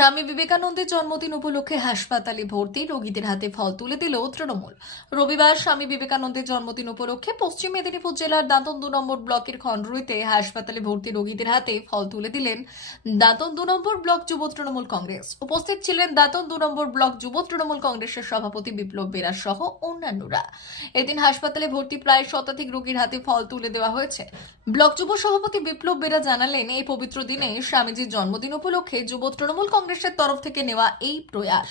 স্বামী বিবেকানন্দের জন্মদিন উপলক্ষে হাসপাতালে ভর্তি, রোগীদের হাতে ফল তুলে দিল তৃণমূল। রবিবার স্বামী বিবেকানন্দের জন্মদিন উপলক্ষে পশ্চিম মেদিনীপুর জেলার দাঁতন দু নম্বর ব্লকের খন্ডরুইতে হাসপাতালে ভর্তি রোগীদের হাতে ফল তুলে দিলেন দাঁতন দু নম্বর ব্লক যুব তৃণমূল কংগ্রেস। উপস্থিত ছিলেন দাঁতন দু নম্বর ব্লক যুব তৃণমূল কংগ্রেসের সভাপতি বিপ্লব বেরা সহ অন্যান্যরা। এদিন হাসপাতালে ভর্তি প্রায় শতাধিক রোগীর হাতে ফল তুলে দেওয়া হয়েছে। ব্লক যুব সভাপতি বিপ্লব বেরা জানালেন, এই পবিত্র দিনে স্বামীজির জন্মদিন উপলক্ষে যুব তৃণমূল কংগ্রেসের তরফ থেকে নেওয়া এই প্রয়াস।